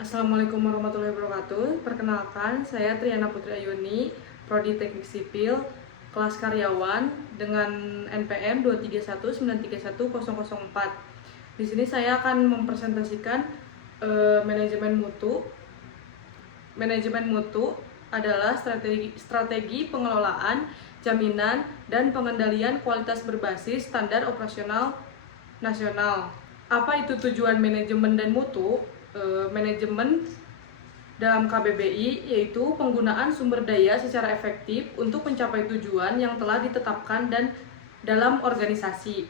Assalamualaikum warahmatullahi wabarakatuh. Perkenalkan, saya Triana Putri Ayuni, Prodi Teknik Sipil, kelas karyawan dengan NPM 231931004. Di sini saya akan mempresentasikan manajemen mutu. Manajemen mutu adalah strategi pengelolaan, jaminan, dan pengendalian kualitas berbasis standar operasional nasional. Apa itu tujuan manajemen dan mutu? Manajemen dalam KBBI yaitu penggunaan sumber daya secara efektif untuk mencapai tujuan yang telah ditetapkan dan dalam organisasi.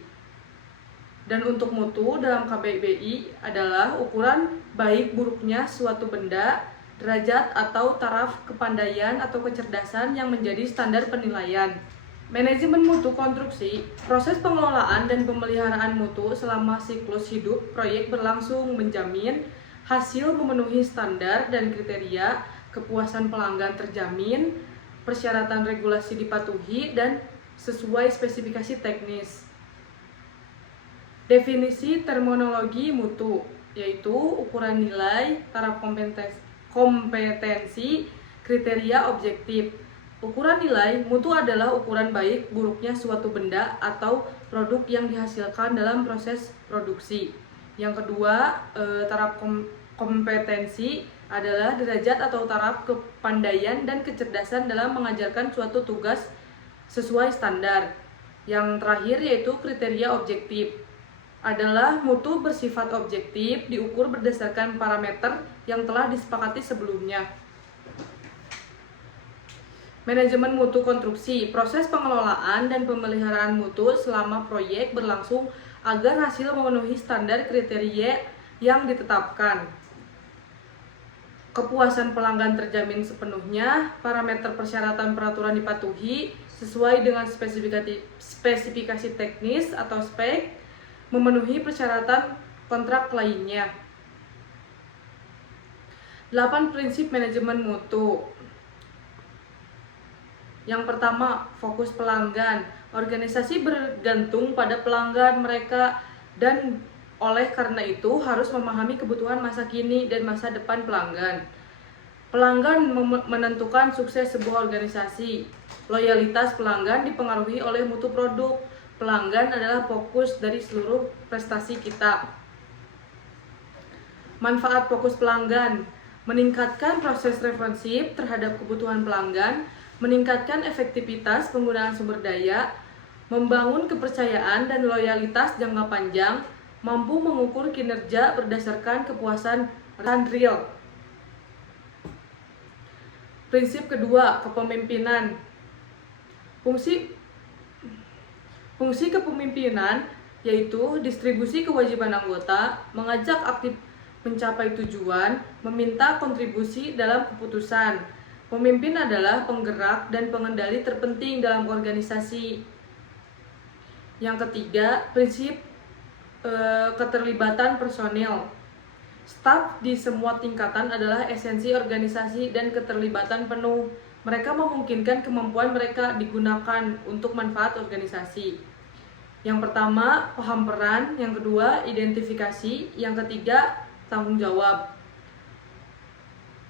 Dan untuk mutu dalam KBBI adalah ukuran baik buruknya suatu benda, derajat atau taraf kepandaian atau kecerdasan yang menjadi standar penilaian. Manajemen mutu konstruksi, proses pengelolaan dan pemeliharaan mutu selama siklus hidup proyek berlangsung menjamin hasil memenuhi standar dan kriteria, kepuasan pelanggan terjamin, persyaratan regulasi dipatuhi, dan sesuai spesifikasi teknis. Definisi terminologi mutu, yaitu ukuran nilai, taraf kompetensi, kriteria objektif. Ukuran nilai mutu adalah ukuran baik buruknya suatu benda atau produk yang dihasilkan dalam proses produksi. Yang kedua, taraf kompetensi adalah derajat atau taraf kepandaian dan kecerdasan dalam mengajarkan suatu tugas sesuai standar. Yang terakhir yaitu kriteria objektif adalah mutu bersifat objektif, diukur berdasarkan parameter yang telah disepakati sebelumnya. Manajemen mutu konstruksi, proses pengelolaan dan pemeliharaan mutu selama proyek berlangsung agar hasil memenuhi standar kriteria yang ditetapkan. Kepuasan pelanggan terjamin sepenuhnya, parameter persyaratan peraturan dipatuhi sesuai dengan spesifikasi teknis atau spek, memenuhi persyaratan kontrak lainnya. 8 prinsip manajemen mutu. Yang pertama, fokus pelanggan. Organisasi bergantung pada pelanggan mereka dan oleh karena itu harus memahami kebutuhan masa kini dan masa depan pelanggan. Pelanggan menentukan sukses sebuah organisasi. Loyalitas pelanggan dipengaruhi oleh mutu produk. Pelanggan adalah fokus dari seluruh prestasi kita. Manfaat fokus pelanggan: meningkatkan proses responsif terhadap kebutuhan pelanggan, meningkatkan efektivitas penggunaan sumber daya, membangun kepercayaan dan loyalitas jangka panjang, mampu mengukur kinerja berdasarkan kepuasan real. Prinsip kedua, kepemimpinan. Fungsi kepemimpinan yaitu distribusi kewajiban anggota, mengajak aktif mencapai tujuan, meminta kontribusi dalam keputusan. Pemimpin adalah penggerak dan pengendali terpenting dalam organisasi. Yang ketiga, prinsip keterlibatan personil. Staf di semua tingkatan adalah esensi organisasi dan keterlibatan penuh. Mereka memungkinkan kemampuan mereka digunakan untuk manfaat organisasi. Yang pertama, paham peran. Yang kedua, identifikasi. Yang ketiga, tanggung jawab.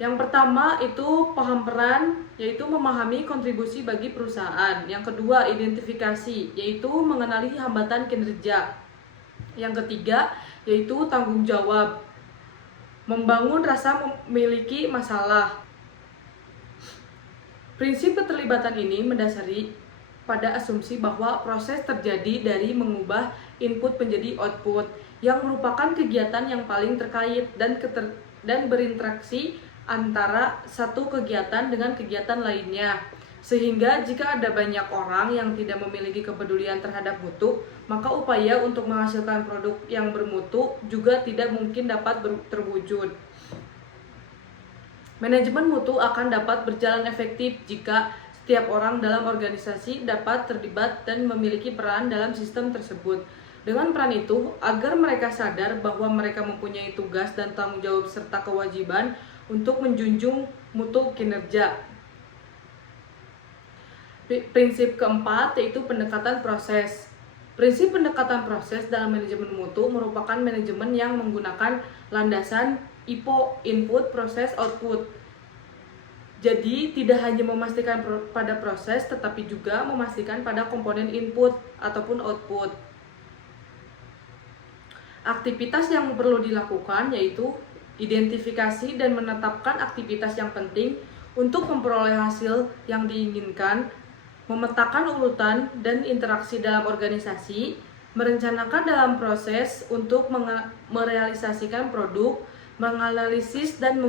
Yang pertama itu paham peran, yaitu memahami kontribusi bagi perusahaan. Yang kedua, identifikasi, yaitu mengenali hambatan kinerja. Yang ketiga, yaitu tanggung jawab, membangun rasa memiliki masalah. Prinsip keterlibatan ini mendasari pada asumsi bahwa proses terjadi dari mengubah input menjadi output, yang merupakan kegiatan yang paling terkait dan berinteraksi antara satu kegiatan dengan kegiatan lainnya. Sehingga jika ada banyak orang yang tidak memiliki kepedulian terhadap mutu, maka upaya untuk menghasilkan produk yang bermutu juga tidak mungkin dapat terwujud. Manajemen mutu akan dapat berjalan efektif jika setiap orang dalam organisasi dapat terlibat dan memiliki peran dalam sistem tersebut. Dengan peran itu, agar mereka sadar bahwa mereka mempunyai tugas dan tanggung jawab serta kewajiban untuk menjunjung mutu kinerja. Prinsip keempat yaitu pendekatan proses. Prinsip pendekatan proses dalam manajemen mutu merupakan manajemen yang menggunakan landasan IPO, input, proses, output. Jadi tidak hanya memastikan pada proses, tetapi juga memastikan pada komponen input ataupun output. Aktivitas yang perlu dilakukan yaitu identifikasi dan menetapkan aktivitas yang penting untuk memperoleh hasil yang diinginkan, memetakan urutan dan interaksi dalam organisasi, merencanakan dalam proses untuk merealisasikan produk, menganalisis dan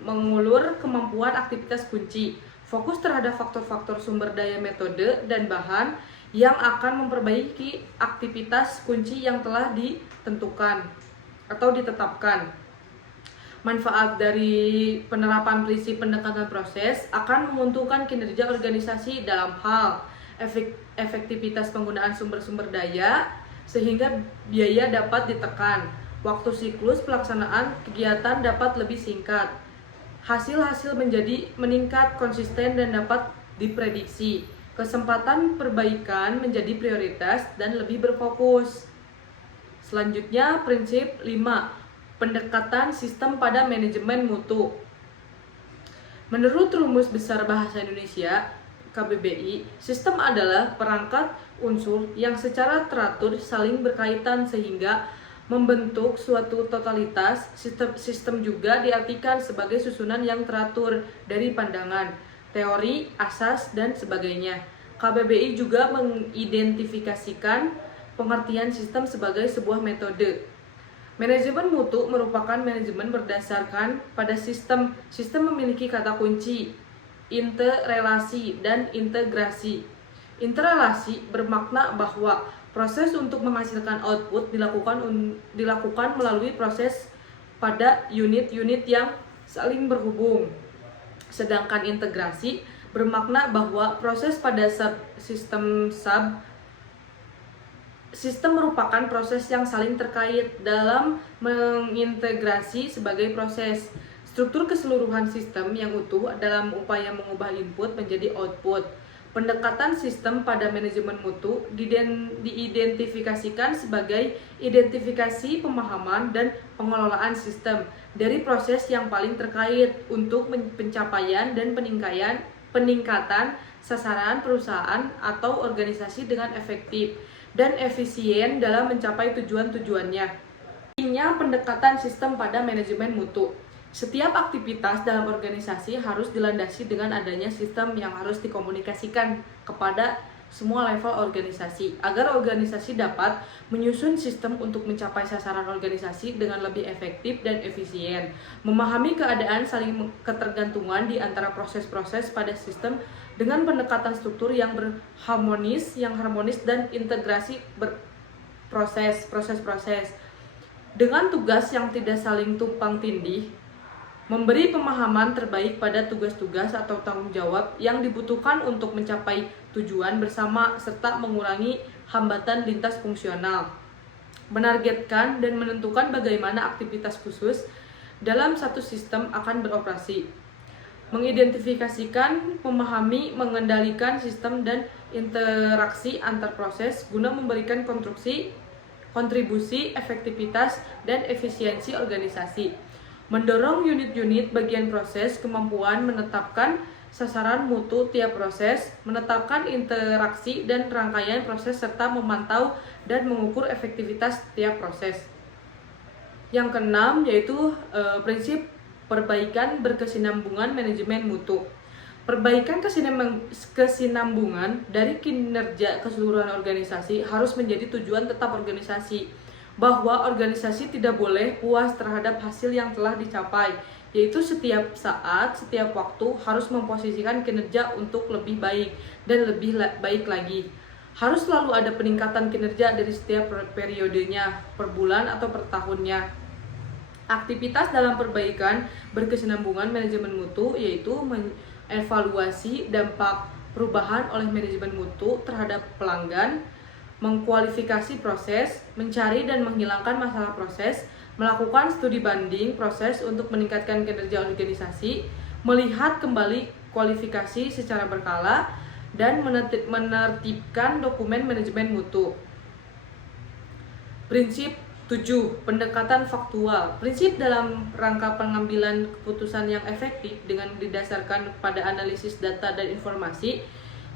mengulur kemampuan aktivitas kunci, fokus terhadap faktor-faktor sumber daya, metode, dan bahan yang akan memperbaiki aktivitas kunci yang telah ditentukan atau ditetapkan. Manfaat dari penerapan prinsip pendekatan proses akan menguntungkan kinerja organisasi dalam hal efektivitas penggunaan sumber-sumber daya sehingga biaya dapat ditekan, waktu siklus pelaksanaan kegiatan dapat lebih singkat, hasil-hasil menjadi meningkat, konsisten dan dapat diprediksi, kesempatan perbaikan menjadi prioritas dan lebih berfokus. Selanjutnya prinsip 5. Pendekatan sistem pada manajemen mutu. Menurut Rumus Besar Bahasa Indonesia KBBI, sistem adalah perangkat unsur yang secara teratur saling berkaitan sehingga membentuk suatu totalitas. Sistem juga diartikan sebagai susunan yang teratur dari pandangan, teori, asas, dan sebagainya. KBBI juga mengidentifikasikan pengertian sistem sebagai sebuah metode. Manajemen mutu merupakan manajemen berdasarkan pada sistem. Sistem memiliki kata kunci interrelasi dan integrasi. Interrelasi bermakna bahwa proses untuk menghasilkan output dilakukan melalui proses pada unit-unit yang saling berhubung. Sedangkan integrasi bermakna bahwa proses pada Sistem merupakan proses yang saling terkait. Dalam mengintegrasi sebagai proses, struktur keseluruhan sistem yang utuh dalam upaya mengubah input menjadi output. Pendekatan sistem pada manajemen mutu diidentifikasikan sebagai identifikasi pemahaman dan pengelolaan sistem dari proses yang paling terkait untuk pencapaian dan peningkatan sasaran perusahaan atau organisasi dengan efektif dan efisien dalam mencapai tujuan-tujuannya. Intinya pendekatan sistem pada manajemen mutu. Setiap aktivitas dalam organisasi harus dilandasi dengan adanya sistem yang harus dikomunikasikan kepada semua level organisasi agar organisasi dapat menyusun sistem untuk mencapai sasaran organisasi dengan lebih efektif dan efisien. Memahami keadaan saling ketergantungan di antara proses-proses pada sistem dengan pendekatan struktur yang harmonis dan integrasi proses-proses dengan tugas yang tidak saling tumpang tindih, memberi pemahaman terbaik pada tugas-tugas atau tanggung jawab yang dibutuhkan untuk mencapai tujuan bersama serta mengurangi hambatan lintas fungsional, menargetkan dan menentukan bagaimana aktivitas khusus dalam satu sistem akan beroperasi, mengidentifikasikan, memahami, mengendalikan sistem dan interaksi antar proses guna memberikan kontribusi, efektivitas, dan efisiensi organisasi. Mendorong unit-unit bagian proses kemampuan menetapkan sasaran mutu tiap proses, menetapkan interaksi dan rangkaian proses, serta memantau dan mengukur efektivitas tiap proses. Yang keenam yaitu prinsip perbaikan berkesinambungan manajemen mutu. Perbaikan kesinambungan dari kinerja keseluruhan organisasi harus menjadi tujuan tetap organisasi, bahwa organisasi tidak boleh puas terhadap hasil yang telah dicapai, yaitu setiap saat, setiap waktu harus memposisikan kinerja untuk lebih baik dan lebih baik lagi. Harus selalu ada peningkatan kinerja dari setiap periodenya, per bulan atau per tahunnya. Aktivitas dalam perbaikan berkesinambungan manajemen mutu yaitu evaluasi dampak perubahan oleh manajemen mutu terhadap pelanggan, mengkualifikasi proses, mencari dan menghilangkan masalah proses, melakukan studi banding proses untuk meningkatkan kinerja organisasi, melihat kembali kualifikasi secara berkala, dan menertibkan dokumen manajemen mutu. Prinsip 7. Pendekatan faktual. Prinsip dalam rangka pengambilan keputusan yang efektif dengan didasarkan pada analisis data dan informasi.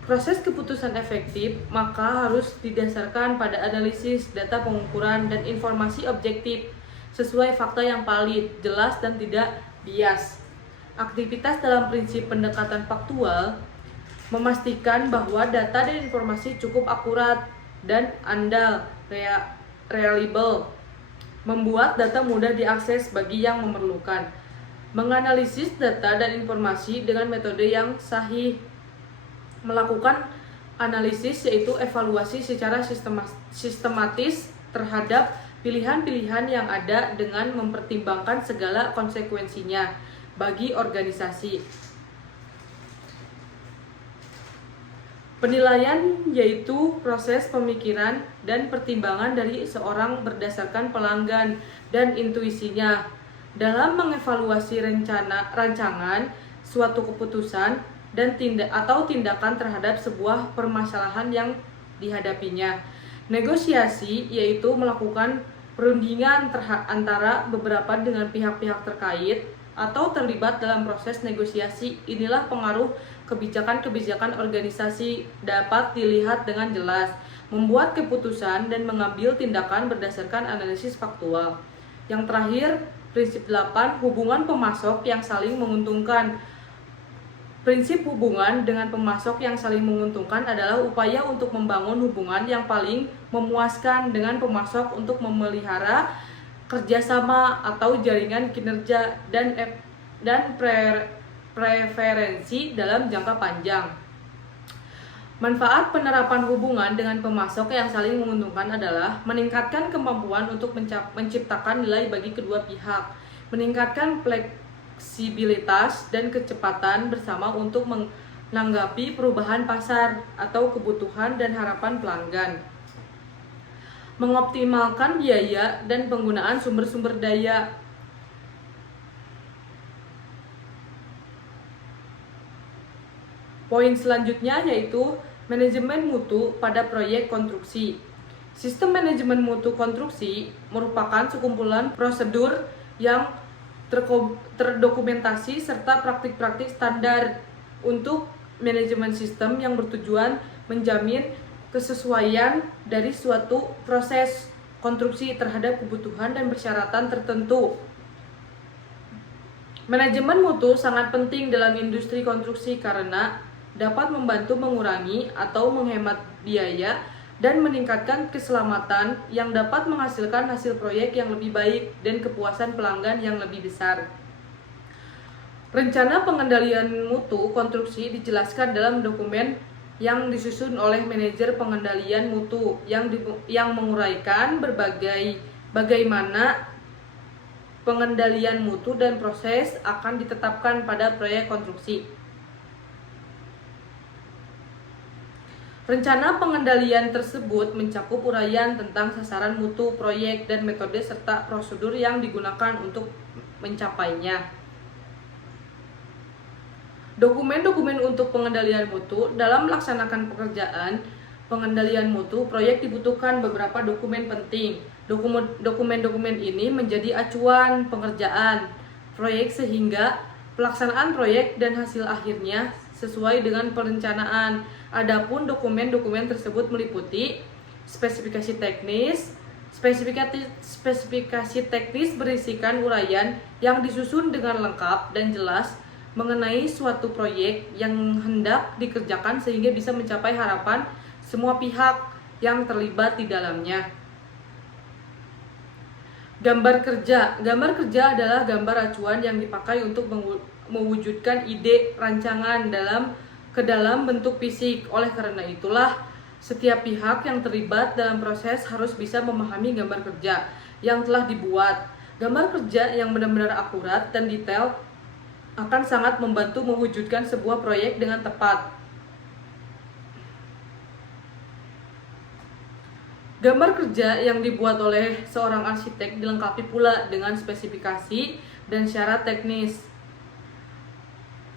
Proses keputusan efektif maka harus didasarkan pada analisis data pengukuran dan informasi objektif sesuai fakta yang valid, jelas dan tidak bias. Aktivitas dalam prinsip pendekatan faktual memastikan bahwa data dan informasi cukup akurat dan andal, reliable, membuat data mudah diakses bagi yang memerlukan, menganalisis data dan informasi dengan metode yang sahih, melakukan analisis yaitu evaluasi secara sistematis terhadap pilihan-pilihan yang ada dengan mempertimbangkan segala konsekuensinya bagi organisasi. Penilaian yaitu proses pemikiran dan pertimbangan dari seorang berdasarkan pelanggan dan intuisinya dalam mengevaluasi rancangan suatu keputusan dan tindakan terhadap sebuah permasalahan yang dihadapinya. Negosiasi yaitu melakukan perundingan antara beberapa dengan pihak-pihak terkait atau terlibat dalam proses negosiasi. Inilah pengaruh kebijakan-kebijakan organisasi dapat dilihat dengan jelas, membuat keputusan dan mengambil tindakan berdasarkan analisis faktual. Yang terakhir, prinsip 8, hubungan pemasok yang saling menguntungkan. Prinsip hubungan dengan pemasok yang saling menguntungkan adalah upaya untuk membangun hubungan yang paling memuaskan dengan pemasok untuk memelihara kerjasama atau jaringan kinerja dan preferensi dalam jangka panjang. Manfaat penerapan hubungan dengan pemasok yang saling menguntungkan adalah meningkatkan kemampuan untuk menciptakan nilai bagi kedua pihak, meningkatkan fleksibilitas dan kecepatan bersama untuk menanggapi perubahan pasar atau kebutuhan dan harapan pelanggan, mengoptimalkan biaya dan penggunaan sumber-sumber daya. Poin selanjutnya yaitu manajemen mutu pada proyek konstruksi. Sistem manajemen mutu konstruksi merupakan sekumpulan prosedur yang terdokumentasi serta praktik-praktik standar untuk manajemen sistem yang bertujuan menjamin kesesuaian dari suatu proses konstruksi terhadap kebutuhan dan persyaratan tertentu. Manajemen mutu sangat penting dalam industri konstruksi karena dapat membantu mengurangi atau menghemat biaya dan meningkatkan keselamatan yang dapat menghasilkan hasil proyek yang lebih baik dan kepuasan pelanggan yang lebih besar. Rencana pengendalian mutu konstruksi dijelaskan dalam dokumen yang disusun oleh manajer pengendalian mutu yang menguraikan bagaimana pengendalian mutu dan proses akan ditetapkan pada proyek konstruksi. Rencana pengendalian tersebut mencakup uraian tentang sasaran mutu proyek dan metode serta prosedur yang digunakan untuk mencapainya. Dokumen-dokumen untuk pengendalian mutu. Dalam melaksanakan pekerjaan pengendalian mutu proyek dibutuhkan beberapa dokumen penting. Dokumen-dokumen ini menjadi acuan pengerjaan proyek sehingga pelaksanaan proyek dan hasil akhirnya sesuai dengan perencanaan. Adapun dokumen-dokumen tersebut meliputi spesifikasi teknis. Spesifikasi teknis berisikan uraian yang disusun dengan lengkap dan jelas mengenai suatu proyek yang hendak dikerjakan sehingga bisa mencapai harapan semua pihak yang terlibat di dalamnya. Gambar kerja. Gambar kerja adalah gambar acuan yang dipakai untuk mewujudkan ide rancangan ke dalam bentuk fisik. Oleh karena itulah, setiap pihak yang terlibat dalam proses harus bisa memahami gambar kerja yang telah dibuat. Gambar kerja yang benar-benar akurat dan detail akan sangat membantu mewujudkan sebuah proyek dengan tepat. Gambar kerja yang dibuat oleh seorang arsitek dilengkapi pula dengan spesifikasi dan syarat teknis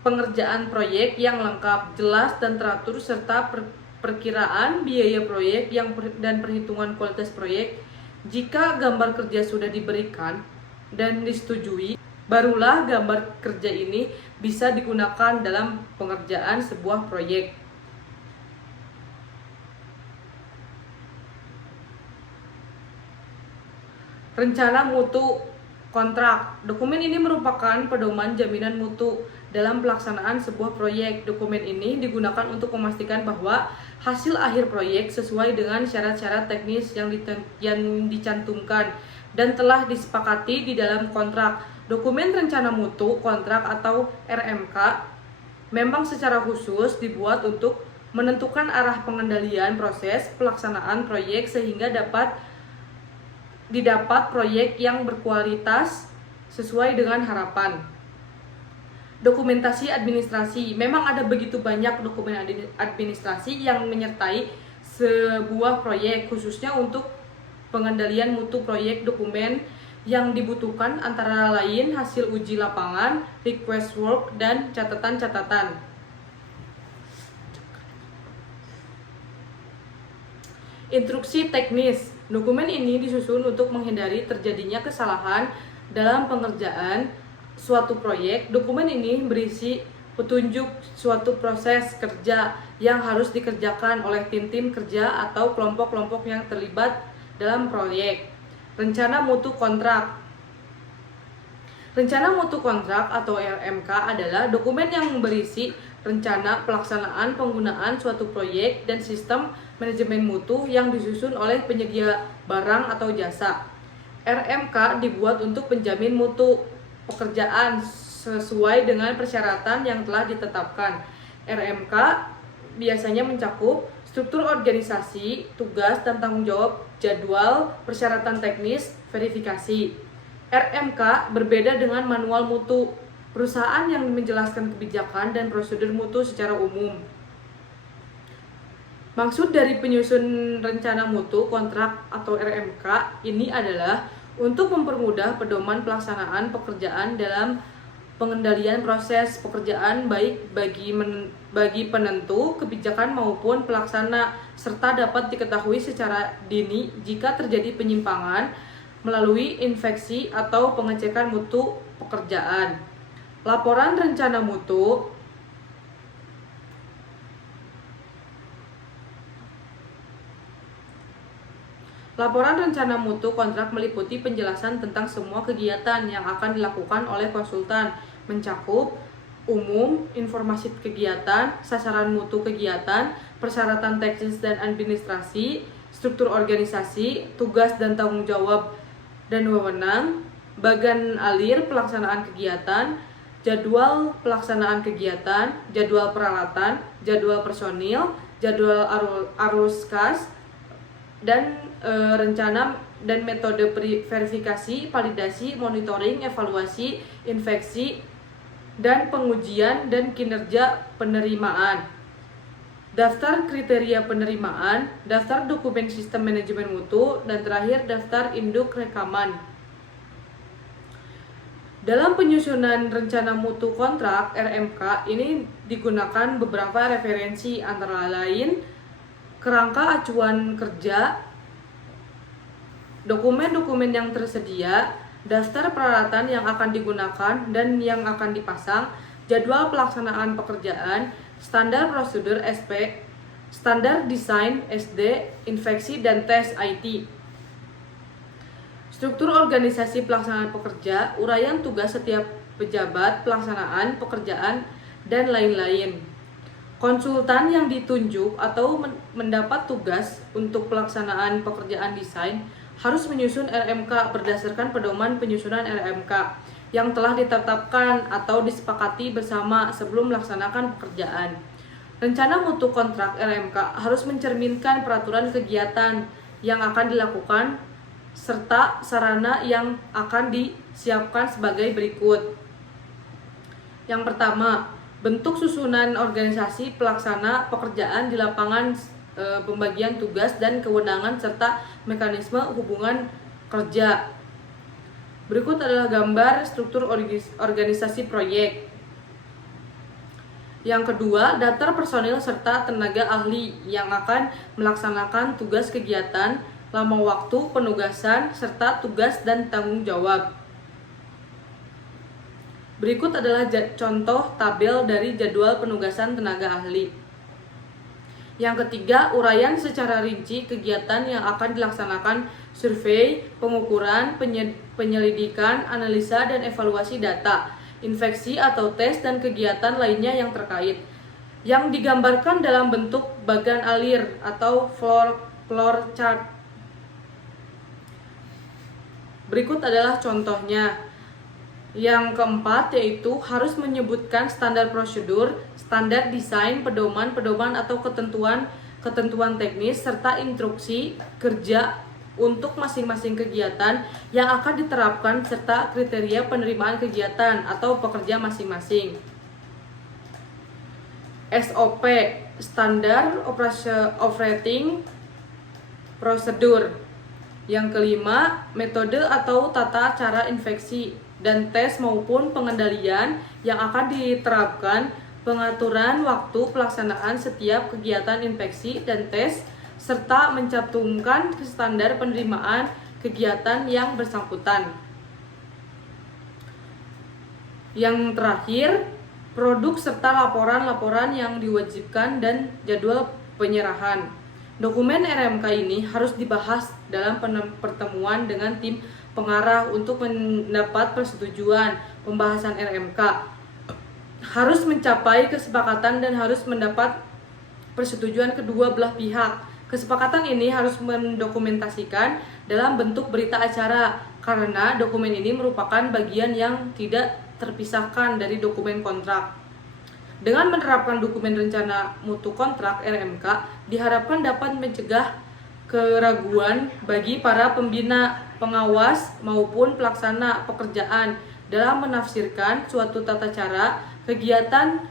pengerjaan proyek yang lengkap, jelas dan teratur serta perkiraan biaya proyek dan perhitungan kualitas proyek Jika gambar kerja sudah diberikan dan disetujui, barulah gambar kerja ini bisa digunakan dalam pengerjaan sebuah proyek. Rencana mutu kontrak. Dokumen ini merupakan pedoman jaminan mutu dalam pelaksanaan sebuah proyek. Dokumen ini digunakan untuk memastikan bahwa hasil akhir proyek sesuai dengan syarat-syarat teknis yang dicantumkan dan telah disepakati di dalam kontrak. Dokumen rencana mutu kontrak atau RMK memang secara khusus dibuat untuk menentukan arah pengendalian proses pelaksanaan proyek sehingga didapat proyek yang berkualitas sesuai dengan harapan. Dokumentasi administrasi. Memang ada begitu banyak dokumen administrasi yang menyertai sebuah proyek, khususnya untuk pengendalian mutu proyek. Dokumen yang dibutuhkan antara lain hasil uji lapangan, request work, dan catatan-catatan. Instruksi teknis. Dokumen ini disusun untuk menghindari terjadinya kesalahan dalam pengerjaan suatu proyek. Dokumen ini berisi petunjuk suatu proses kerja yang harus dikerjakan oleh tim-tim kerja atau kelompok-kelompok yang terlibat dalam proyek. Rencana mutu kontrak. Rencana mutu kontrak atau RMK adalah dokumen yang berisi rencana pelaksanaan penggunaan suatu proyek dan sistem manajemen mutu yang disusun oleh penyedia barang atau jasa. RMK dibuat untuk penjamin mutu pekerjaan sesuai dengan persyaratan yang telah ditetapkan. RMK biasanya mencakup struktur organisasi, tugas dan tanggung jawab, jadwal, persyaratan teknis, verifikasi. RMK berbeda dengan manual mutu, perusahaan yang menjelaskan kebijakan dan prosedur mutu secara umum. Maksud dari penyusun rencana mutu kontrak atau RMK ini adalah untuk mempermudah pedoman pelaksanaan pekerjaan dalam pengendalian proses pekerjaan baik bagi penentu kebijakan maupun pelaksana, serta dapat diketahui secara dini jika terjadi penyimpangan melalui inspeksi atau pengecekan mutu pekerjaan. Laporan rencana mutu. Laporan rencana mutu kontrak meliputi penjelasan tentang semua kegiatan yang akan dilakukan oleh konsultan, mencakup umum, informasi kegiatan, sasaran mutu kegiatan, persyaratan teknis dan administrasi, struktur organisasi, tugas dan tanggung jawab dan wewenang, bagan alir pelaksanaan kegiatan, jadwal pelaksanaan kegiatan, jadwal peralatan, jadwal personil, jadwal arus kas, dan rencana dan metode verifikasi, validasi, monitoring, evaluasi, inspeksi, dan pengujian dan kinerja penerimaan. Daftar kriteria penerimaan, daftar dokumen sistem manajemen mutu, dan terakhir daftar induk rekaman. Dalam penyusunan rencana mutu kontrak RMK ini digunakan beberapa referensi, antara lain kerangka acuan kerja, dokumen-dokumen yang tersedia, daftar peralatan yang akan digunakan dan yang akan dipasang, jadwal pelaksanaan pekerjaan, standar prosedur SP, standar desain SD, inspeksi dan tes IT. Struktur organisasi pelaksanaan pekerja, uraian tugas setiap pejabat, pelaksanaan pekerjaan, dan lain-lain. Konsultan yang ditunjuk atau mendapat tugas untuk pelaksanaan pekerjaan desain harus menyusun RMK berdasarkan pedoman penyusunan RMK yang telah ditetapkan atau disepakati bersama sebelum melaksanakan pekerjaan. Rencana mutu kontrak RMK harus mencerminkan peraturan kegiatan yang akan dilakukan serta sarana yang akan disiapkan sebagai berikut. Yang pertama, bentuk susunan organisasi pelaksana pekerjaan di lapangan, pembagian tugas dan kewenangan serta mekanisme hubungan kerja. Berikut adalah gambar struktur organisasi proyek. Yang kedua, daftar personil serta tenaga ahli yang akan melaksanakan tugas kegiatan lama waktu, penugasan, serta tugas dan tanggung jawab. Berikut adalah contoh tabel dari jadwal penugasan tenaga ahli. Yang ketiga, uraian secara rinci kegiatan yang akan dilaksanakan: survei, pengukuran, penyelidikan, analisa, dan evaluasi data, infeksi atau tes, dan kegiatan lainnya yang terkait, yang digambarkan dalam bentuk bagan alir atau floor chart. Berikut adalah contohnya. Yang keempat yaitu harus menyebutkan standar prosedur, standar desain, pedoman atau ketentuan teknis, serta instruksi kerja untuk masing-masing kegiatan yang akan diterapkan, serta kriteria penerimaan kegiatan atau pekerja masing-masing. SOP, Standar Operating Procedure. Yang kelima, metode atau tata cara infeksi dan tes maupun pengendalian yang akan diterapkan, pengaturan waktu pelaksanaan setiap kegiatan infeksi dan tes, serta mencantumkan standar penerimaan kegiatan yang bersangkutan. Yang terakhir, produk serta laporan-laporan yang diwajibkan dan jadwal penyerahan. Dokumen RMK ini harus dibahas dalam pertemuan dengan tim pengarah untuk mendapat persetujuan. Pembahasan RMK harus mencapai kesepakatan dan harus mendapat persetujuan kedua belah pihak. Kesepakatan ini harus mendokumentasikan dalam bentuk berita acara, karena dokumen ini merupakan bagian yang tidak terpisahkan dari dokumen kontrak. Dengan menerapkan dokumen rencana mutu kontrak RMK, diharapkan dapat mencegah keraguan bagi para pembina, pengawas, maupun pelaksana pekerjaan dalam menafsirkan suatu tata cara kegiatan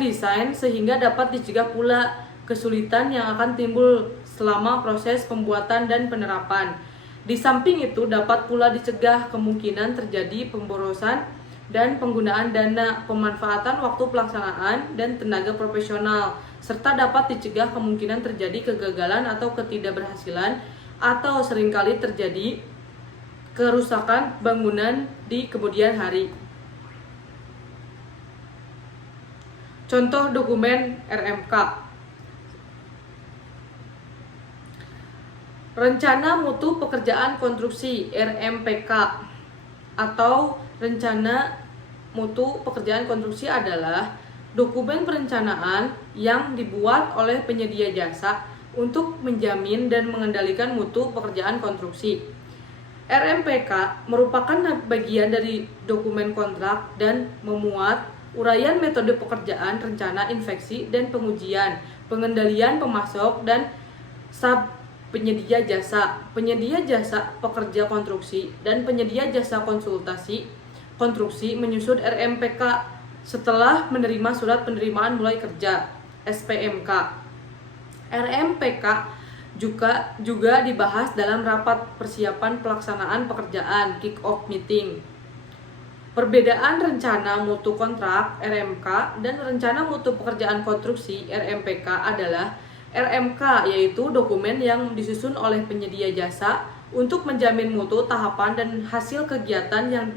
desain, sehingga dapat dicegah pula kesulitan yang akan timbul selama proses pembuatan dan penerapan. Di samping itu, dapat pula dicegah kemungkinan terjadi pemborosan dan penggunaan dana, pemanfaatan waktu pelaksanaan dan tenaga profesional, serta dapat dicegah kemungkinan terjadi kegagalan atau ketidakberhasilan atau seringkali terjadi kerusakan bangunan di kemudian hari. Contoh dokumen RMK: Rencana Mutu Pekerjaan Konstruksi (RMPK) atau Rencana Mutu Pekerjaan Konstruksi adalah dokumen perencanaan yang dibuat oleh penyedia jasa untuk menjamin dan mengendalikan mutu pekerjaan konstruksi. RMPK merupakan bagian dari dokumen kontrak dan memuat uraian metode pekerjaan, rencana, infeksi, dan pengujian, pengendalian pemasok dan penyedia jasa, pekerja konstruksi, dan penyedia jasa konstruksi menyusun RMPK setelah menerima surat penerimaan mulai kerja (SPMK). RMPK juga dibahas dalam rapat persiapan pelaksanaan pekerjaan (kick-off meeting). Perbedaan rencana mutu kontrak (RMK) dan rencana mutu pekerjaan konstruksi (RMPK) adalah RMK yaitu dokumen yang disusun oleh penyedia jasa untuk menjamin mutu, tahapan, dan hasil kegiatan yang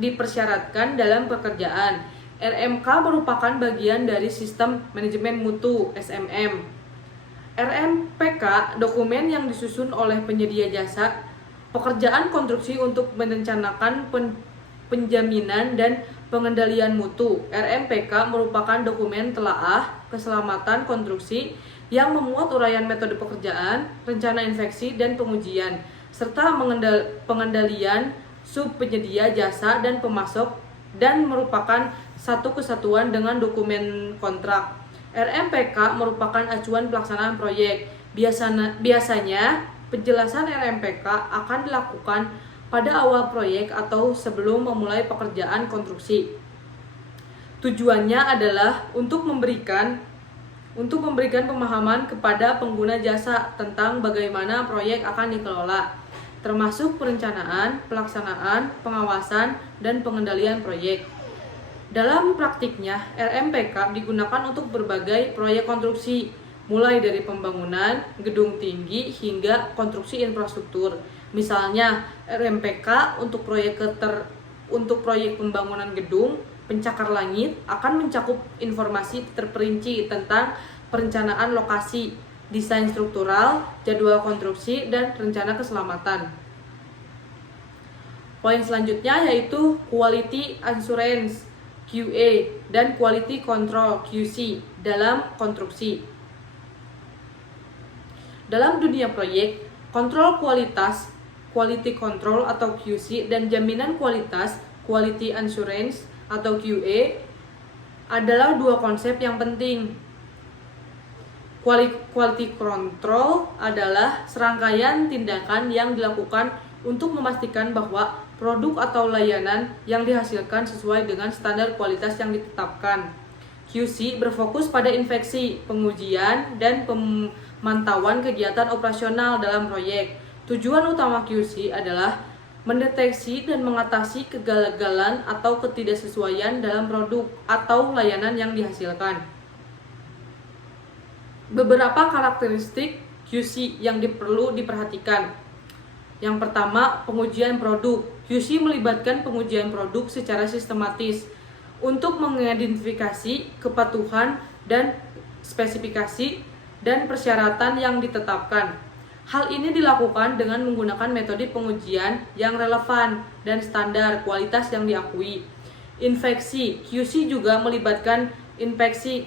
dipersyaratkan dalam pekerjaan. RMK merupakan bagian dari sistem manajemen mutu (SMM). RMPK dokumen yang disusun oleh penyedia jasa pekerjaan konstruksi untuk merencanakan penjaminan dan pengendalian mutu. RMPK merupakan dokumen telaah keselamatan konstruksi yang memuat uraian metode pekerjaan, rencana infeksi dan pengujian, serta pengendalian penyedia jasa dan pemasok, dan merupakan satu kesatuan dengan dokumen kontrak. RMPK merupakan acuan pelaksanaan proyek. Biasanya penjelasan RMPK akan dilakukan pada awal proyek atau sebelum memulai pekerjaan konstruksi. Tujuannya adalah untuk memberikan pemahaman kepada pengguna jasa tentang bagaimana proyek akan dikelola, termasuk perencanaan, pelaksanaan, pengawasan, dan pengendalian proyek. Dalam praktiknya, RMPK digunakan untuk berbagai proyek konstruksi, mulai dari pembangunan gedung tinggi hingga konstruksi infrastruktur. Misalnya RMPK untuk proyek pembangunan gedung pencakar langit akan mencakup informasi terperinci tentang perencanaan lokasi, desain struktural, jadwal konstruksi, dan rencana keselamatan. Poin selanjutnya yaitu Quality Assurance QA dan Quality Control QC dalam konstruksi. Dalam dunia proyek, kontrol kualitas, quality control atau QC, dan jaminan kualitas, quality assurance atau QA, adalah dua konsep yang penting. Quality control adalah serangkaian tindakan yang dilakukan untuk memastikan bahwa produk atau layanan yang dihasilkan sesuai dengan standar kualitas yang ditetapkan. QC berfokus pada inspeksi, pengujian, dan pemantauan kegiatan operasional dalam proyek. Tujuan utama QC adalah mendeteksi dan mengatasi kegagalan atau ketidaksesuaian dalam produk atau layanan yang dihasilkan. Beberapa karakteristik QC yang perlu diperhatikan. Yang pertama, pengujian produk. QC melibatkan pengujian produk secara sistematis untuk mengidentifikasi kepatuhan dan spesifikasi dan persyaratan yang ditetapkan. Hal ini dilakukan dengan menggunakan metode pengujian yang relevan dan standar kualitas yang diakui. Inspeksi QC juga melibatkan inspeksi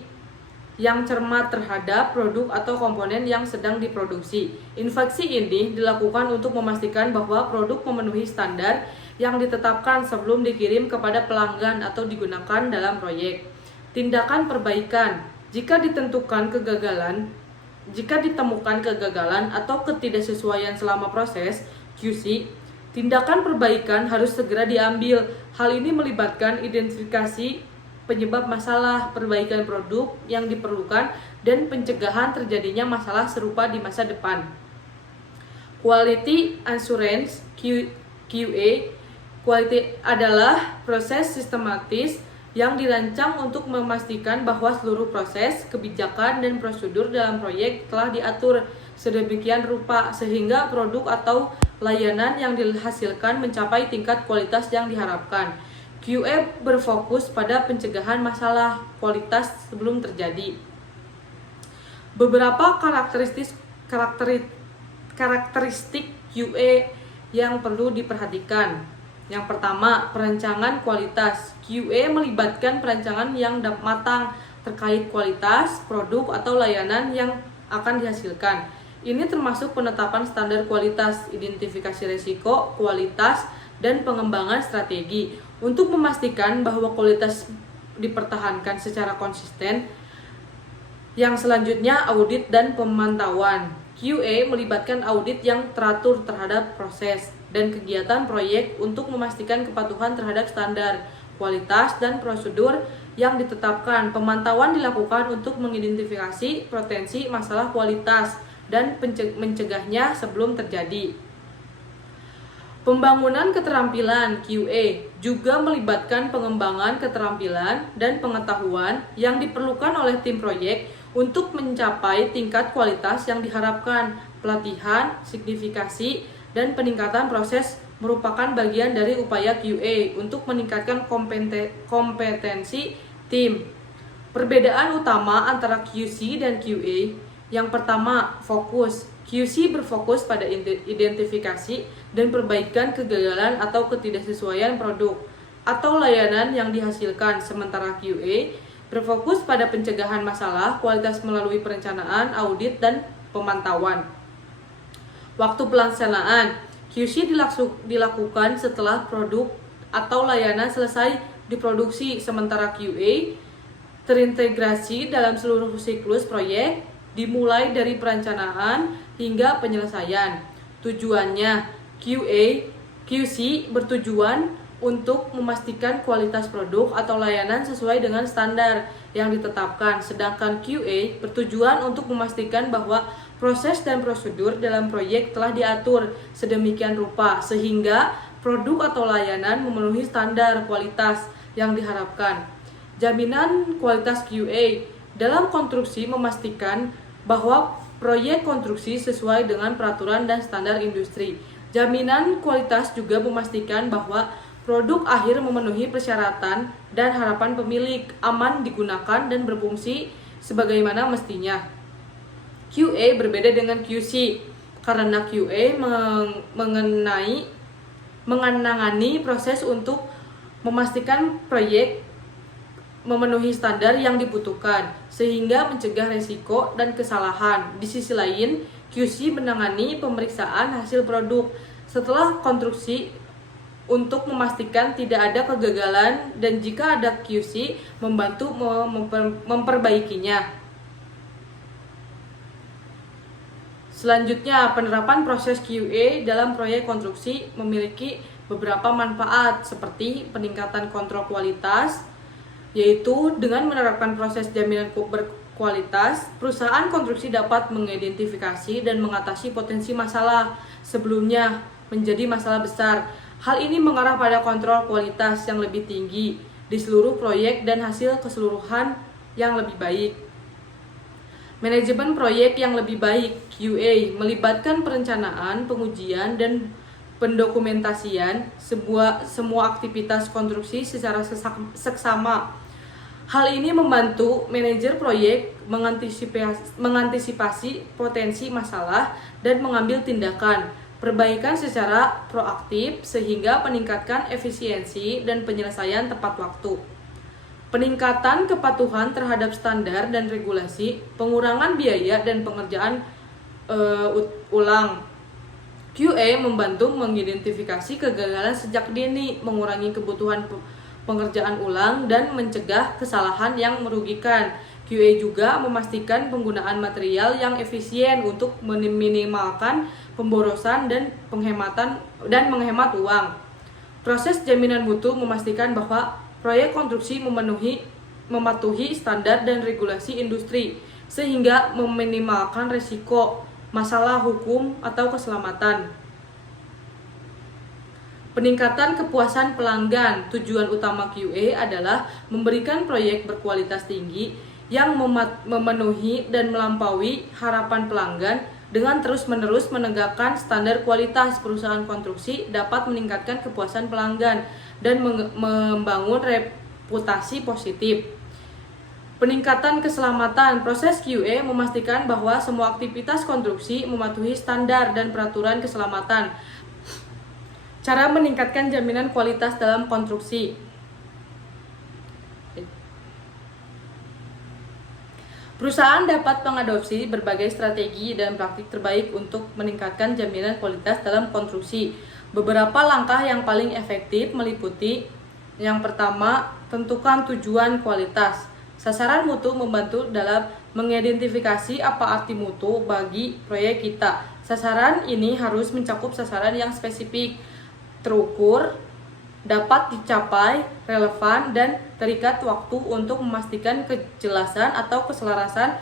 yang cermat terhadap produk atau komponen yang sedang diproduksi. Inspeksi ini dilakukan untuk memastikan bahwa produk memenuhi standar yang ditetapkan sebelum dikirim kepada pelanggan atau digunakan dalam proyek. Tindakan perbaikan. Jika ditemukan kegagalan atau ketidaksesuaian selama proses QC, tindakan perbaikan harus segera diambil. Hal ini melibatkan identifikasi penyebab masalah, perbaikan produk yang diperlukan, dan pencegahan terjadinya masalah serupa di masa depan. Quality Assurance QA. Quality adalah proses sistematis yang dirancang untuk memastikan bahwa seluruh proses, kebijakan, dan prosedur dalam proyek telah diatur sedemikian rupa sehingga produk atau layanan yang dihasilkan mencapai tingkat kualitas yang diharapkan. QA berfokus pada pencegahan masalah kualitas sebelum terjadi. Beberapa karakteristik QA yang perlu diperhatikan. Yang pertama, perancangan kualitas. QA melibatkan perancangan yang matang terkait kualitas produk atau layanan yang akan dihasilkan. Ini termasuk penetapan standar kualitas, identifikasi risiko, kualitas, dan pengembangan strategi. Untuk memastikan bahwa kualitas dipertahankan secara konsisten. Yang selanjutnya, audit dan pemantauan. QA melibatkan audit yang teratur terhadap proses dan kegiatan proyek untuk memastikan kepatuhan terhadap standar, kualitas, dan prosedur yang ditetapkan. Pemantauan dilakukan untuk mengidentifikasi potensi masalah kualitas dan mencegahnya sebelum terjadi. Pembangunan keterampilan QA juga melibatkan pengembangan keterampilan dan pengetahuan yang diperlukan oleh tim proyek untuk mencapai tingkat kualitas yang diharapkan. Pelatihan, signifikasi, dan peningkatan proses merupakan bagian dari upaya QA untuk meningkatkan kompetensi tim. Perbedaan utama antara QC dan QA. Yang pertama, fokus. QC berfokus pada identifikasi dan perbaikan kegagalan atau ketidaksesuaian produk atau layanan yang dihasilkan, sementara QA berfokus pada pencegahan masalah kualitas melalui perencanaan, audit, dan pemantauan. Waktu pelaksanaan. QC dilakukan setelah produk atau layanan selesai diproduksi, sementara QA terintegrasi dalam seluruh siklus proyek, dimulai dari perencanaan hingga penyelesaian. Tujuannya, QC bertujuan untuk memastikan kualitas produk atau layanan sesuai dengan standar yang ditetapkan, sedangkan QA bertujuan untuk memastikan bahwa proses dan prosedur dalam proyek telah diatur sedemikian rupa sehingga produk atau layanan memenuhi standar kualitas yang diharapkan. Jaminan kualitas QA dalam konstruksi memastikan bahwa proyek konstruksi sesuai dengan peraturan dan standar industri. Jaminan kualitas juga memastikan bahwa produk akhir memenuhi persyaratan dan harapan pemilik, aman digunakan dan berfungsi sebagaimana mestinya. QA berbeda dengan QC karena QA mengenangani proses untuk memastikan proyek memenuhi standar yang dibutuhkan sehingga mencegah resiko dan kesalahan. Di sisi lain, QC menangani pemeriksaan hasil produk setelah konstruksi untuk memastikan tidak ada kegagalan, dan jika ada QC membantu memperbaikinya. Selanjutnya, penerapan proses QA dalam proyek konstruksi memiliki beberapa manfaat seperti peningkatan kontrol kualitas, yaitu dengan menerapkan proses jaminan berkualitas, perusahaan konstruksi dapat mengidentifikasi dan mengatasi potensi masalah sebelumnya menjadi masalah besar. Hal ini mengarah pada kontrol kualitas yang lebih tinggi di seluruh proyek dan hasil keseluruhan yang lebih baik. Manajemen proyek yang lebih baik QA melibatkan perencanaan, pengujian, dan pendokumentasian semua aktivitas konstruksi secara seksama. Hal ini membantu manajer proyek mengantisipasi potensi masalah dan mengambil tindakan perbaikan secara proaktif sehingga meningkatkan efisiensi dan penyelesaian tepat waktu. Peningkatan kepatuhan terhadap standar dan regulasi, pengurangan biaya dan pengerjaan ulang. QA membantu mengidentifikasi kegagalan sejak dini, mengurangi kebutuhan pengerjaan ulang, dan mencegah kesalahan yang merugikan. QA juga memastikan penggunaan material yang efisien untuk meminimalkan pemborosan dan menghemat uang. Proses jaminan mutu memastikan bahwa proyek konstruksi mematuhi standar dan regulasi industri sehingga meminimalkan risiko masalah hukum atau keselamatan. Peningkatan kepuasan pelanggan. Tujuan utama QA adalah memberikan proyek berkualitas tinggi yang memenuhi dan melampaui harapan pelanggan. Dengan terus-menerus menegakkan standar kualitas, perusahaan konstruksi dapat meningkatkan kepuasan pelanggan dan membangun reputasi positif. Peningkatan keselamatan. Proses QA memastikan bahwa semua aktivitas konstruksi mematuhi standar dan peraturan keselamatan. Cara meningkatkan jaminan kualitas dalam konstruksi. Perusahaan dapat mengadopsi berbagai strategi dan praktik terbaik untuk meningkatkan jaminan kualitas dalam konstruksi. Beberapa langkah yang paling efektif meliputi: yang pertama, tentukan tujuan kualitas. Sasaran mutu membantu dalam mengidentifikasi apa arti mutu bagi proyek kita. Sasaran ini harus mencakup sasaran yang spesifik, terukur, dapat dicapai, relevan, dan terikat waktu untuk memastikan kejelasan atau keselarasan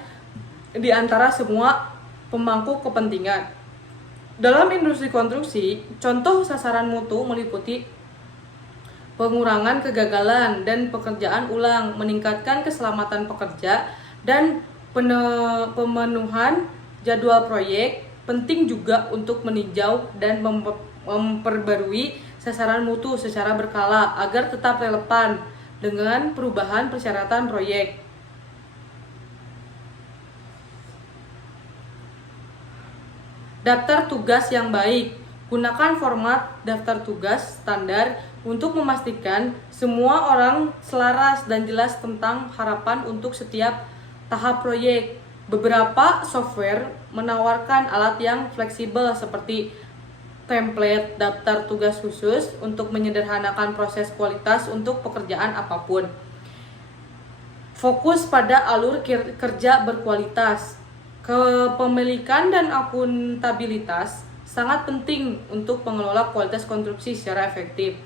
di antara semua pemangku kepentingan. Dalam industri konstruksi, contoh sasaran mutu meliputi pengurangan kegagalan dan pekerjaan ulang, meningkatkan keselamatan pekerja, dan pemenuhan jadwal proyek. Penting juga untuk meninjau dan memperbarui sasaran mutu secara berkala agar tetap relevan dengan perubahan persyaratan proyek. Daftar tugas yang baik. Gunakan format daftar tugas standar untuk memastikan semua orang selaras dan jelas tentang harapan untuk setiap tahap proyek. Beberapa software menawarkan alat yang fleksibel seperti template daftar tugas khusus untuk menyederhanakan proses kualitas untuk pekerjaan apapun. Fokus pada alur kerja berkualitas. Kepemilikan dan akuntabilitas sangat penting untuk mengelola kualitas konstruksi secara efektif.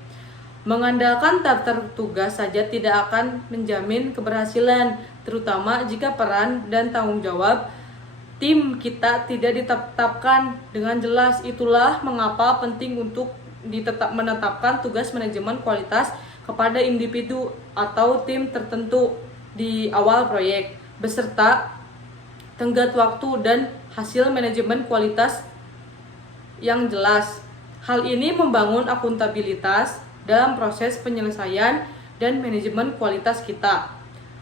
Mengandalkan daftar tugas saja tidak akan menjamin keberhasilan, terutama jika peran dan tanggung jawab tim kita tidak ditetapkan dengan jelas. Itulah mengapa penting untuk menetapkan tugas manajemen kualitas kepada individu atau tim tertentu di awal proyek, beserta tenggat waktu, dan hasil manajemen kualitas yang jelas. Hal ini membangun akuntabilitas dalam proses penyelesaian dan manajemen kualitas kita.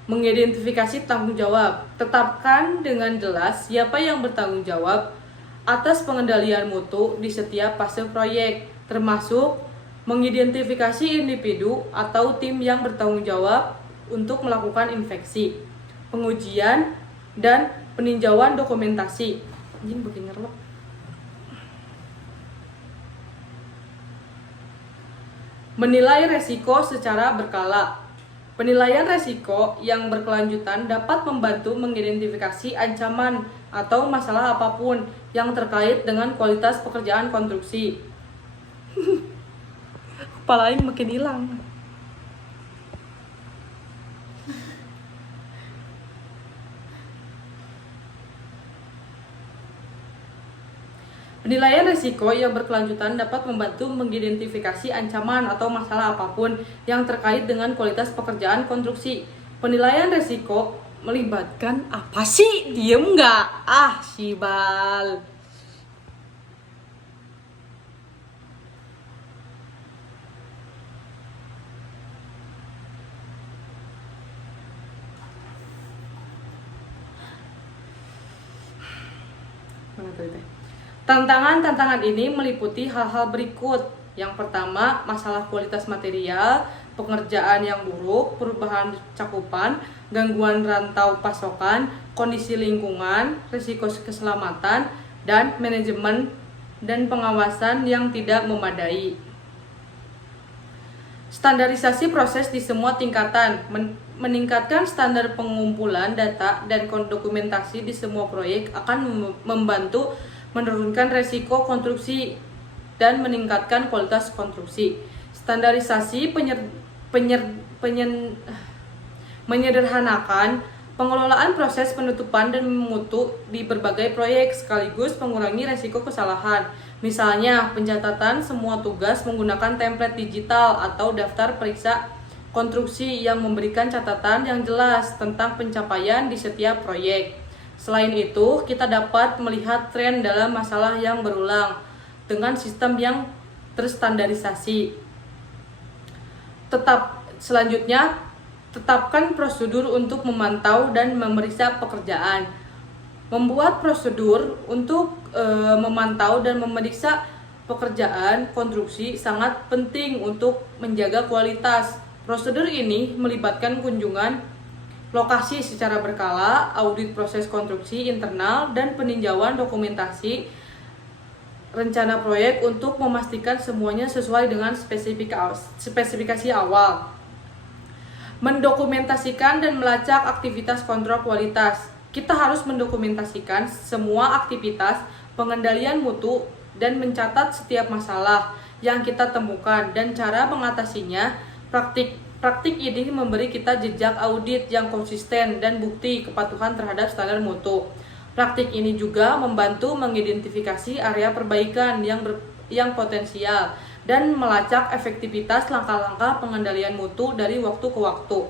Mengidentifikasi tanggung jawab. Tetapkan dengan jelas siapa yang bertanggung jawab atas pengendalian mutu di setiap fase proyek, termasuk mengidentifikasi individu atau tim yang bertanggung jawab untuk melakukan inspeksi, pengujian, dan peninjauan dokumentasi. Anjing bikin ngerlep. Menilai resiko secara berkala. Penilaian resiko yang berkelanjutan dapat membantu mengidentifikasi ancaman atau masalah apapun yang terkait dengan kualitas pekerjaan konstruksi. Kepala aing makin hilang. Penilaian risiko yang berkelanjutan dapat membantu mengidentifikasi ancaman atau masalah apapun yang terkait dengan kualitas pekerjaan konstruksi. Penilaian risiko melibatkan apa sih? Diem nggak? Sibal. Mana tadi teh? Tantangan-tantangan ini meliputi hal-hal berikut. Yang pertama, masalah kualitas material, pengerjaan yang buruk, perubahan cakupan, gangguan rantau pasokan, kondisi lingkungan, risiko keselamatan, dan manajemen dan pengawasan yang tidak memadai. Standarisasi proses di semua tingkatan, meningkatkan standar pengumpulan data dan dokumentasi di semua proyek akan membantu menurunkan resiko konstruksi dan meningkatkan kualitas konstruksi. Standarisasi menyederhanakan pengelolaan proses penutupan dan mutu di berbagai proyek sekaligus mengurangi resiko kesalahan. Misalnya, pencatatan semua tugas menggunakan template digital atau daftar periksa konstruksi yang memberikan catatan yang jelas tentang pencapaian di setiap proyek. Selain itu, kita dapat melihat tren dalam masalah yang berulang dengan sistem yang terstandarisasi. Selanjutnya, tetapkan prosedur untuk memantau dan memeriksa pekerjaan. Membuat prosedur untuk memantau dan memeriksa pekerjaan konstruksi sangat penting untuk menjaga kualitas. Prosedur ini melibatkan kunjungan lokasi secara berkala, audit proses konstruksi internal, dan peninjauan dokumentasi rencana proyek untuk memastikan semuanya sesuai dengan spesifikasi awal. Mendokumentasikan dan melacak aktivitas kontrol kualitas. Kita harus mendokumentasikan semua aktivitas pengendalian mutu dan mencatat setiap masalah yang kita temukan dan cara mengatasinya. Praktik ini memberi kita jejak audit yang konsisten dan bukti kepatuhan terhadap standar mutu. Praktik ini juga membantu mengidentifikasi area perbaikan yang potensial dan melacak efektivitas langkah-langkah pengendalian mutu dari waktu ke waktu.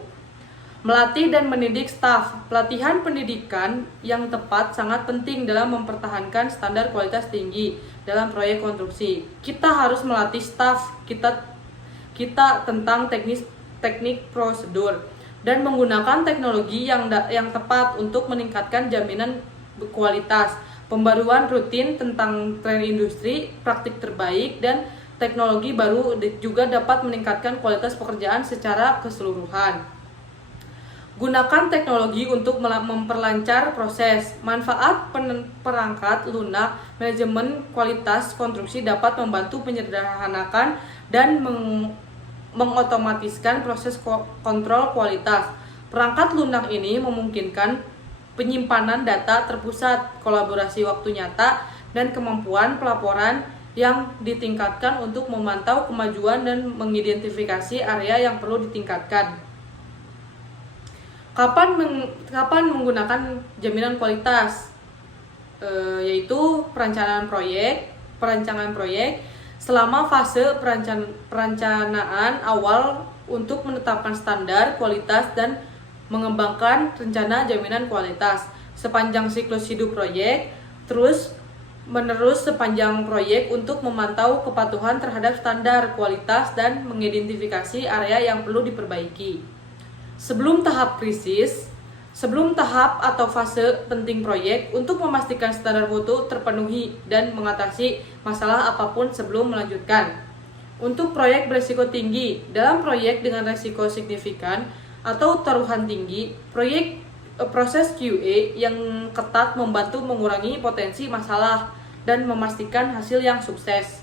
Melatih dan mendidik staf. Pelatihan pendidikan yang tepat sangat penting dalam mempertahankan standar kualitas tinggi dalam proyek konstruksi. Kita harus melatih staf kita tentang teknik prosedur dan menggunakan teknologi yang tepat untuk meningkatkan jaminan kualitas. Pembaruan rutin tentang tren industri, praktik terbaik, dan teknologi baru juga dapat meningkatkan kualitas pekerjaan secara keseluruhan. Gunakan teknologi untuk memperlancar proses. Manfaat perangkat lunak manajemen kualitas konstruksi dapat membantu menyederhanakan dan mengotomatiskan proses kontrol kualitas. Perangkat lunak ini memungkinkan penyimpanan data terpusat, kolaborasi waktu nyata, dan kemampuan pelaporan yang ditingkatkan untuk memantau kemajuan dan mengidentifikasi area yang perlu ditingkatkan. Kapan menggunakan jaminan kualitas? Yaitu perancangan proyek selama fase perencanaan awal untuk menetapkan standar kualitas dan mengembangkan rencana jaminan kualitas. sepanjang siklus hidup proyek, terus menerus sepanjang proyek untuk memantau kepatuhan terhadap standar kualitas dan mengidentifikasi area yang perlu diperbaiki. Sebelum tahap krisis, sebelum tahap atau fase penting proyek untuk memastikan standar mutu terpenuhi dan mengatasi masalah apapun sebelum melanjutkan. Untuk proyek berisiko tinggi, dalam proyek dengan risiko signifikan atau taruhan tinggi, proses QA yang ketat membantu mengurangi potensi masalah dan memastikan hasil yang sukses.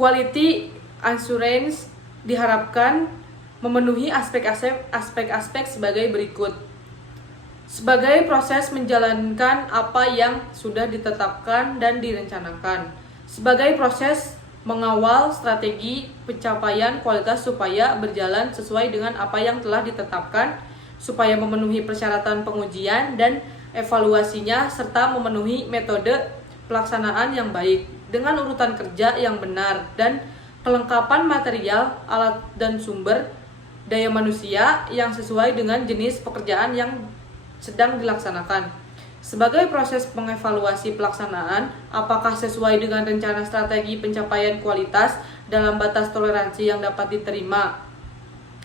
Quality assurance diharapkan memenuhi aspek-aspek sebagai berikut. Sebagai proses menjalankan apa yang sudah ditetapkan dan direncanakan. Sebagai proses mengawal strategi pencapaian kualitas supaya berjalan sesuai dengan apa yang telah ditetapkan, supaya memenuhi persyaratan pengujian dan evaluasinya, serta memenuhi metode pelaksanaan yang baik dengan urutan kerja yang benar dan kelengkapan material, alat dan sumber daya manusia yang sesuai dengan jenis pekerjaan yang sedang dilaksanakan. Sebagai proses mengevaluasi pelaksanaan, apakah sesuai dengan rencana strategi pencapaian kualitas dalam batas toleransi yang dapat diterima.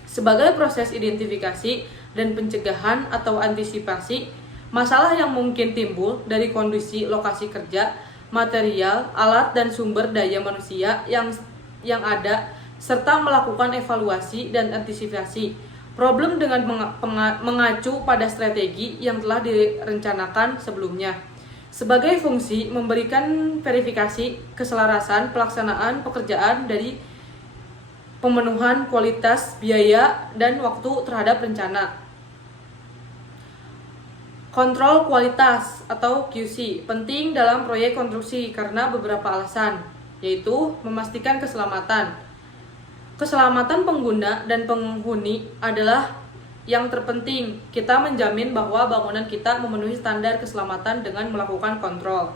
Sebagai proses identifikasi dan pencegahan atau antisipasi masalah yang mungkin timbul dari kondisi lokasi kerja, material, alat dan sumber daya manusia yang ada, serta melakukan evaluasi dan antisipasi problem dengan mengacu pada strategi yang telah direncanakan sebelumnya. Sebagai fungsi memberikan verifikasi keselarasan pelaksanaan pekerjaan dari pemenuhan kualitas, biaya, dan waktu terhadap rencana. Kontrol kualitas atau QC penting dalam proyek konstruksi karena beberapa alasan, yaitu memastikan keselamatan. Keselamatan pengguna dan penghuni adalah yang terpenting. Kita menjamin bahwa bangunan kita memenuhi standar keselamatan dengan melakukan kontrol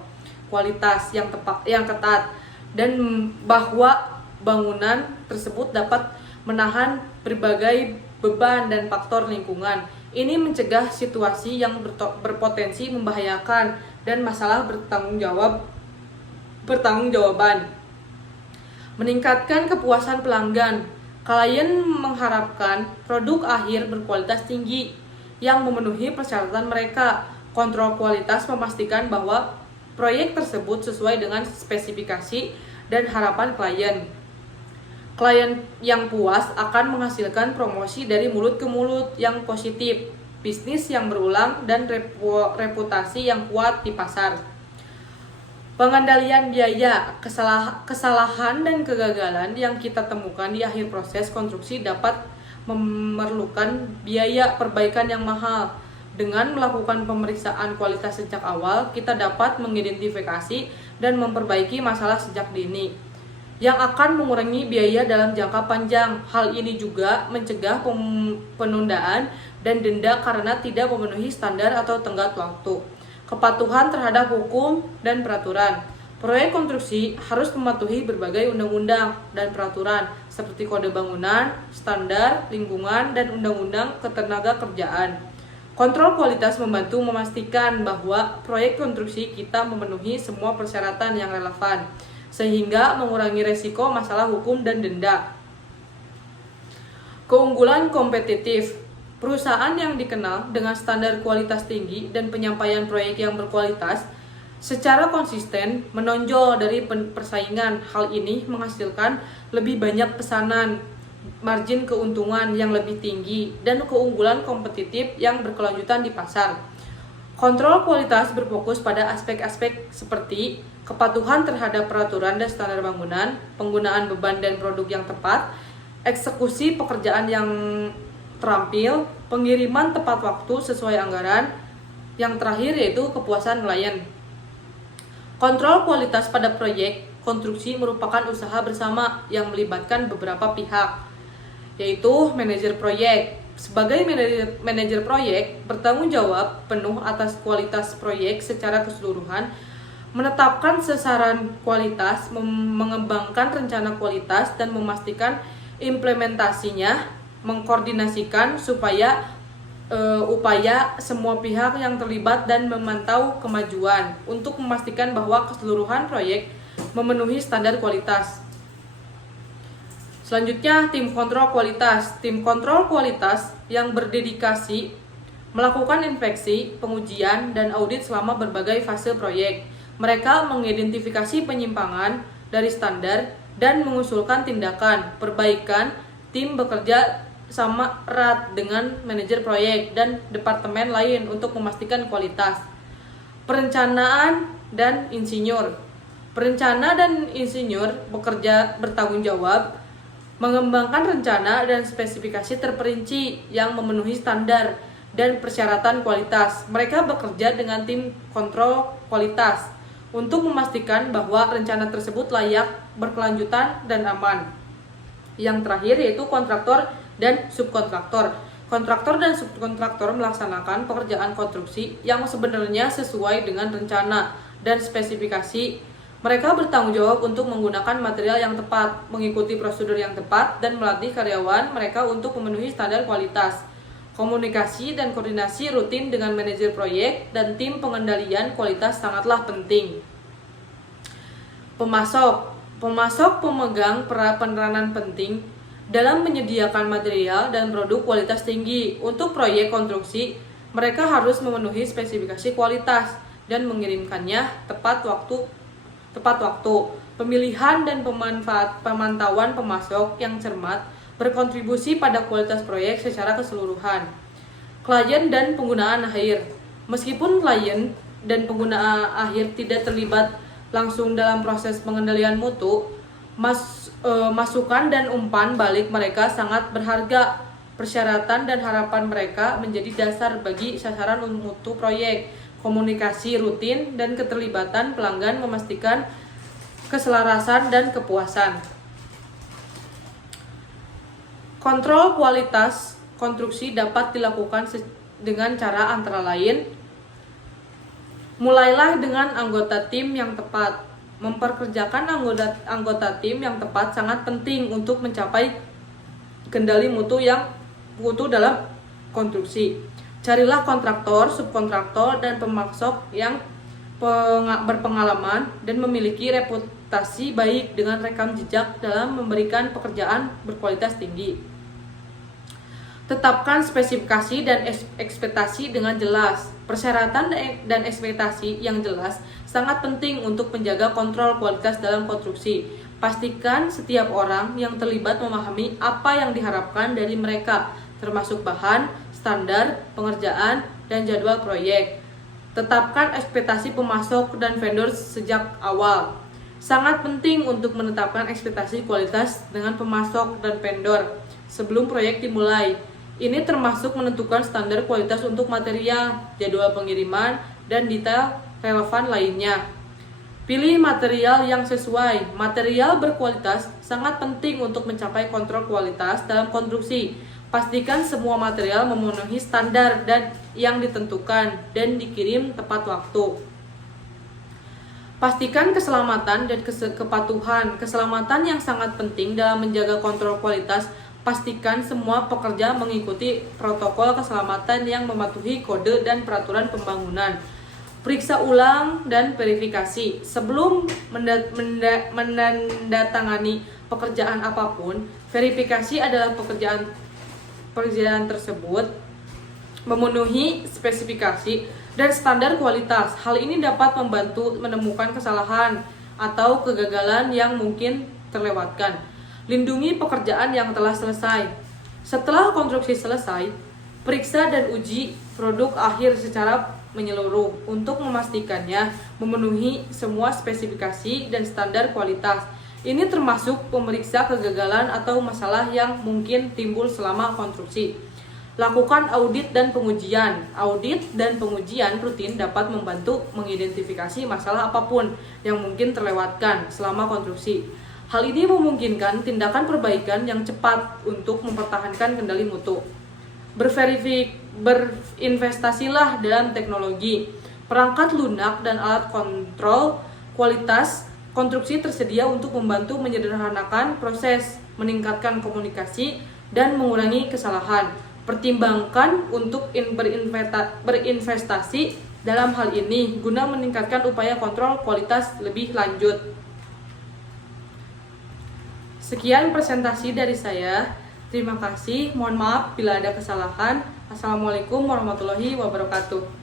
kualitas yang ketat, dan bahwa bangunan tersebut dapat menahan berbagai beban dan faktor lingkungan. Ini mencegah situasi yang berpotensi membahayakan dan masalah bertanggung-jawaban. Meningkatkan kepuasan pelanggan. Klien mengharapkan produk akhir berkualitas tinggi yang memenuhi persyaratan mereka. Kontrol kualitas memastikan bahwa proyek tersebut sesuai dengan spesifikasi dan harapan klien. Klien yang puas akan menghasilkan promosi dari mulut ke mulut yang positif, bisnis yang berulang, dan reputasi yang kuat di pasar. Pengendalian biaya, kesalahan dan kegagalan yang kita temukan di akhir proses konstruksi dapat memerlukan biaya perbaikan yang mahal. Dengan melakukan pemeriksaan kualitas sejak awal, kita dapat mengidentifikasi dan memperbaiki masalah sejak dini, yang akan mengurangi biaya dalam jangka panjang. Hal ini juga mencegah penundaan dan denda karena tidak memenuhi standar atau tenggat waktu. Kepatuhan terhadap hukum dan peraturan. Proyek konstruksi harus mematuhi berbagai undang-undang dan peraturan seperti kode bangunan, standar lingkungan, dan undang-undang ketenagakerjaan. Kontrol kualitas membantu memastikan bahwa proyek konstruksi kita memenuhi semua persyaratan yang relevan, sehingga mengurangi resiko masalah hukum dan denda. Keunggulan kompetitif. Perusahaan yang dikenal dengan standar kualitas tinggi dan penyampaian proyek yang berkualitas secara konsisten menonjol dari persaingan. Hal ini menghasilkan lebih banyak pesanan, margin keuntungan yang lebih tinggi, dan keunggulan kompetitif yang berkelanjutan di pasar. Kontrol kualitas berfokus pada aspek-aspek seperti kepatuhan terhadap peraturan dan standar bangunan, penggunaan beban dan produk yang tepat, eksekusi pekerjaan yang terampil, pengiriman tepat waktu sesuai anggaran, yang terakhir yaitu kepuasan klien. Kontrol kualitas pada proyek konstruksi merupakan usaha bersama yang melibatkan beberapa pihak, yaitu manajer proyek. Sebagai manajer proyek, bertanggung jawab penuh atas kualitas proyek secara keseluruhan, menetapkan sasaran kualitas, mengembangkan rencana kualitas, dan memastikan implementasinya, mengkoordinasikan supaya upaya semua pihak yang terlibat dan memantau kemajuan untuk memastikan bahwa keseluruhan proyek memenuhi standar kualitas. Selanjutnya, tim kontrol kualitas. Tim kontrol kualitas yang berdedikasi melakukan inspeksi, pengujian, dan audit selama berbagai fase proyek. Mereka mengidentifikasi penyimpangan dari standar dan mengusulkan tindakan perbaikan. Tim bekerja sama erat dengan manajer proyek dan departemen lain untuk memastikan kualitas. Perencanaan dan insinyur. Perencana dan insinyur bekerja bertanggung jawab mengembangkan rencana dan spesifikasi terperinci yang memenuhi standar dan persyaratan kualitas. Mereka bekerja dengan tim kontrol kualitas untuk memastikan bahwa rencana tersebut layak, berkelanjutan, dan aman. Yang terakhir yaitu kontraktor dan subkontraktor. Kontraktor dan subkontraktor melaksanakan pekerjaan konstruksi yang sebenarnya sesuai dengan rencana dan spesifikasi. Mereka bertanggung jawab untuk menggunakan material yang tepat, mengikuti prosedur yang tepat, dan melatih karyawan mereka untuk memenuhi standar kualitas. Komunikasi dan koordinasi rutin dengan manajer proyek dan tim pengendalian kualitas sangatlah penting. Pemasok pemegang peranan penting dalam menyediakan material dan produk kualitas tinggi. Untuk proyek konstruksi, mereka harus memenuhi spesifikasi kualitas dan mengirimkannya tepat waktu. Pemilihan dan pemantauan pemasok yang cermat berkontribusi pada kualitas proyek secara keseluruhan. Klien dan penggunaan akhir. Meskipun klien dan pengguna akhir tidak terlibat langsung dalam proses pengendalian mutu, masukan dan umpan balik mereka sangat berharga. Persyaratan dan harapan mereka menjadi dasar bagi sasaran mutu proyek. Komunikasi rutin dan keterlibatan pelanggan memastikan keselarasan dan kepuasan. Kontrol kualitas konstruksi dapat dilakukan dengan cara antara lain: mulailah dengan anggota tim yang tepat. Memperkerjakan anggota tim yang tepat sangat penting untuk mencapai kendali mutu dalam konstruksi. Carilah kontraktor, subkontraktor, dan pemasok yang berpengalaman dan memiliki reputasi baik dengan rekam jejak dalam memberikan pekerjaan berkualitas tinggi. Tetapkan spesifikasi dan ekspektasi dengan jelas. Persyaratan dan ekspektasi yang jelas sangat penting untuk menjaga kontrol kualitas dalam konstruksi. Pastikan setiap orang yang terlibat memahami apa yang diharapkan dari mereka, termasuk bahan, standar, pengerjaan, dan jadwal proyek. Tetapkan ekspektasi pemasok dan vendor sejak awal. Sangat penting untuk menetapkan ekspektasi kualitas dengan pemasok dan vendor sebelum proyek dimulai. Ini termasuk menentukan standar kualitas untuk material, jadwal pengiriman, dan detail relevan lainnya. Pilih material yang sesuai. Material berkualitas sangat penting untuk mencapai kontrol kualitas dalam konstruksi. Pastikan semua material memenuhi standar dan yang ditentukan dan dikirim tepat waktu. Pastikan keselamatan dan kepatuhan. Keselamatan yang sangat penting dalam menjaga kontrol kualitas. Pastikan semua pekerja mengikuti protokol keselamatan yang mematuhi kode dan peraturan pembangunan. Periksa ulang dan verifikasi. Sebelum menandatangani pekerjaan apapun, verifikasi adalah pekerjaan tersebut memenuhi spesifikasi dan standar kualitas. Hal ini dapat membantu menemukan kesalahan atau kegagalan yang mungkin terlewatkan. Lindungi pekerjaan yang telah selesai. Setelah konstruksi selesai, periksa dan uji produk akhir secara menyeluruh untuk memastikannya memenuhi semua spesifikasi dan standar kualitas. Ini termasuk pemeriksa kegagalan atau masalah yang mungkin timbul selama konstruksi. Lakukan audit dan pengujian. Audit dan pengujian rutin dapat membantu mengidentifikasi masalah apapun yang mungkin terlewatkan selama konstruksi. Hal ini memungkinkan tindakan perbaikan yang cepat untuk mempertahankan kendali mutu. Berinvestasilah dalam teknologi. Perangkat lunak dan alat kontrol kualitas konstruksi tersedia untuk membantu menyederhanakan proses, meningkatkan komunikasi, dan mengurangi kesalahan. Pertimbangkan untuk berinvestasi dalam hal ini guna meningkatkan upaya kontrol kualitas lebih lanjut. Sekian presentasi dari saya. Terima kasih. Mohon maaf bila ada kesalahan. Assalamualaikum warahmatullahi wabarakatuh.